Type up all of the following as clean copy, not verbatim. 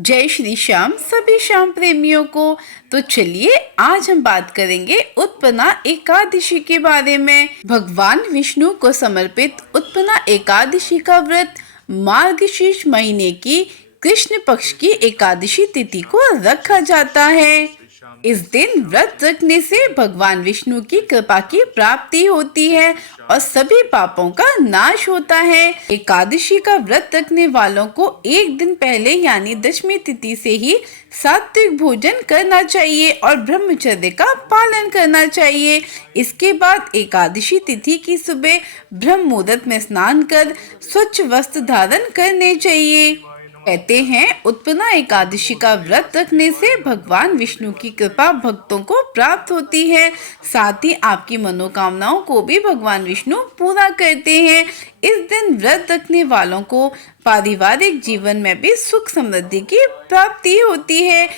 जय श्री श्याम सभी श्याम प्रेमियों को। तो चलिए आज हम बात करेंगे उत्पन्ना एकादशी के बारे में। भगवान विष्णु को समर्पित उत्पन्ना एकादशी का व्रत मार्गशीर्ष महीने की कृष्ण पक्ष की एकादशी तिथि को रखा जाता है। इस दिन व्रत रखने से भगवान विष्णु की कृपा की प्राप्ति होती है और सभी पापों का नाश होता है। एकादशी का व्रत रखने वालों को एक दिन पहले यानी दशमी तिथि से ही सात्विक भोजन करना चाहिए और ब्रह्मचर्य का पालन करना चाहिए। इसके बाद एकादशी तिथि की सुबह ब्रह्म मुहूर्त में स्नान कर स्वच्छ वस्त्र धारण करने चाहिए। कहते हैं उत्पन्ना एकादशी का व्रत रखने से भगवान विष्णु की कृपा भक्तों को प्राप्त होती है, साथ ही आपकी मनोकामनाओं को भी भगवान विष्णु पूरा करते हैं। इस दिन व्रत रखने वालों को पारिवारिक जीवन में भी सुख समृद्धि की प्राप्ति होती है।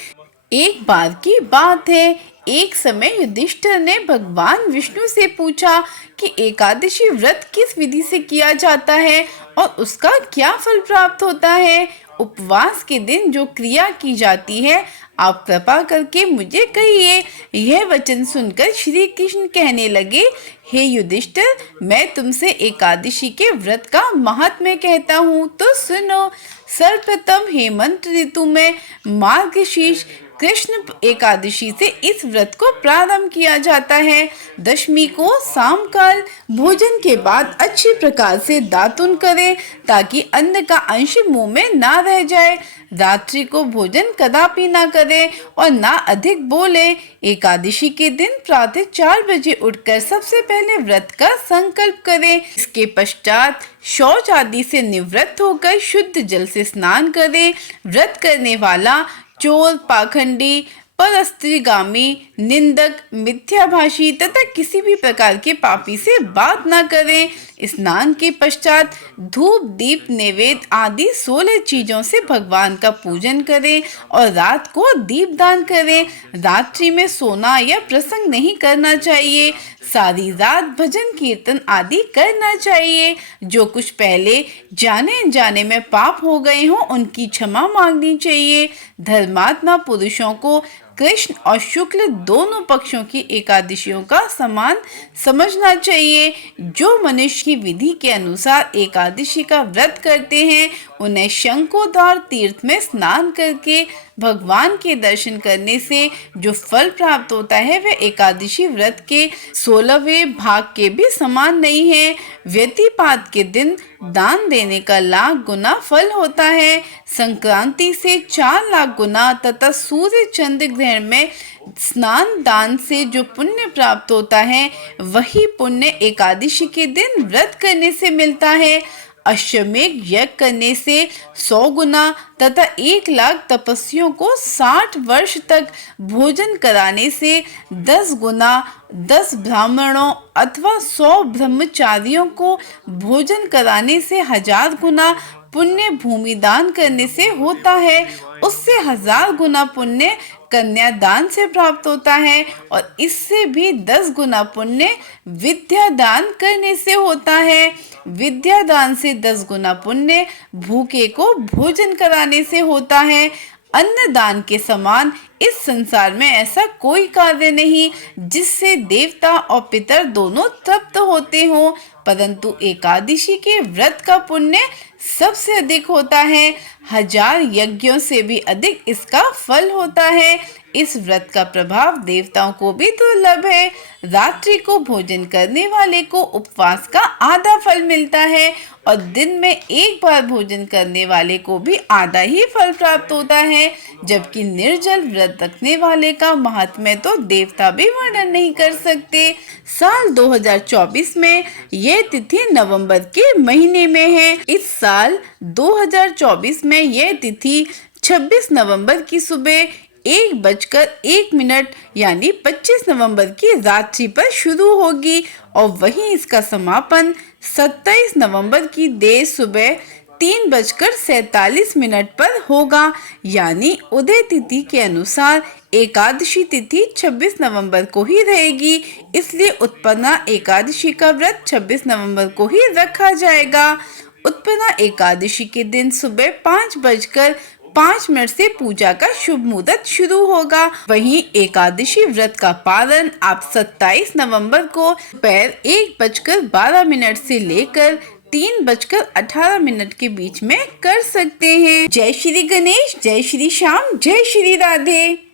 एक बार की बात है, एक समय युधिष्ठिर ने भगवान विष्णु से पूछा कि एकादशी व्रत किस विधि से किया जाता है और उसका क्या फल प्राप्त होता है। उपवास के दिन जो क्रिया की जाती है आप कृपा करके मुझे कहिए। यह वचन सुनकर श्री कृष्ण कहने लगे, हे युधिष्ठिर, मैं तुमसे एकादशी के व्रत का महात्म्य कहता हूँ तो सुनो। सर्वप्रथम हेमंत ऋतु में मार्गशीर्ष कृष्ण एकादशी से इस व्रत को प्रारंभ किया जाता है। दशमी को शाम काल भोजन के बाद अच्छी प्रकार से दातुन करें ताकि अन्न का अंश मुंह में ना रह जाए। रात्रि को भोजन कदापि ना करें और ना अधिक बोले। एकादशी के दिन प्रातः 4 बजे उठकर सबसे पहले व्रत का संकल्प करें। इसके पश्चात शौच आदि से निवृत्त होकर शुद्ध जल से स्नान करें। व्रत करने वाला चोर, पाखंडी, परस्त्रीगामी, निंदक, मिथ्याभाषी तथा किसी भी प्रकार के पापी से बात न करें। स्नान के पश्चात धूप, दीप, नैवेद्य आदि 16 चीजों से भगवान का पूजन करें और रात को दीप दान करें। रात्रि में सोना या प्रसंग नहीं करना चाहिए। सारी रात भजन कीर्तन आदि करना चाहिए। जो कुछ पहले जाने अनजाने में पाप हो गए हों उनकी क्षमा मांगनी चाहिए। धर्मात्मा पुरुषों को कृष्ण और शुक्ल दोनों पक्षों की एकादशियों का समान समझना चाहिए। जो मनुष्य की विधि के अनुसार एकादशी का व्रत करते हैं उन्हें शंखोद्धार तीर्थ में स्नान करके भगवान के दर्शन करने से जो फल प्राप्त होता है वह एकादशी व्रत के 16वें भाग के भी समान नहीं है। व्यतिपात के दिन दान देने का लाख गुना फल होता है। संक्रांति से 4 लाख गुना तथा सूर्य चंद्र ग्रहण में स्नान दान से जो पुण्य प्राप्त होता है वही पुण्य एकादशी के दिन व्रत करने से मिलता है। अश्वमेध यज्ञ करने से 100 गुना तथा 1 लाख तपस्वियों को 60 वर्ष तक भोजन कराने से 10 गुना, 10 ब्राह्मणों अथवा 100 ब्रह्मचारियों को भोजन कराने से 1000 गुना पुण्य भूमि दान करने से होता है। उससे 1000 गुना पुण्य कन्यादान से प्राप्त होता है और इससे भी 10 गुना पुण्य विद्या दान करने से होता है। विद्या दान से 10 गुना पुण्य भूखे को भोजन कराने से होता है। अन्नदान के समान इस संसार में ऐसा कोई कार्य नहीं जिससे देवता और पितर दोनों तृप्त होते हों, परंतु एकादशी के व्रत का पुण्य सबसे अधिक होता है। 1000 यज्ञों से भी अधिक इसका फल होता है। इस व्रत का प्रभाव देवताओं को भी दुर्लभ है। रात्रि को भोजन करने वाले को उपवास का आधा फल मिलता है और दिन में एक बार भोजन करने वाले को भी आधा ही फल प्राप्त होता है, जबकि निर्जल व्रत रखने वाले का महात्म्य तो देवता भी वर्णन नहीं कर सकते। साल 2024 में यह तिथि नवंबर के महीने में है। इस साल 2024 में यह तिथि 26 नवंबर की सुबह 1:01 यानी 25 नवंबर की रात्रि पर शुरू होगी और वहीं इसका समापन 27 नवंबर की देर सुबह 3:47 पर होगा। यानी उदय तिथि के अनुसार एकादशी तिथि 26 नवंबर को ही रहेगी, इसलिए उत्पन्ना एकादशी का व्रत 26 नवंबर को ही रखा जाएगा। उत्पन्ना एकादशी के दिन सुबह 5:05 5 मिनट से पूजा का शुभ मुहूर्त शुरू होगा। वहीं एकादशी व्रत का पालन आप 27 नवंबर को दोपहर 1:12 से लेकर 3:18 के बीच में कर सकते हैं। जय श्री गणेश, जय श्री श्याम, जय श्री राधे।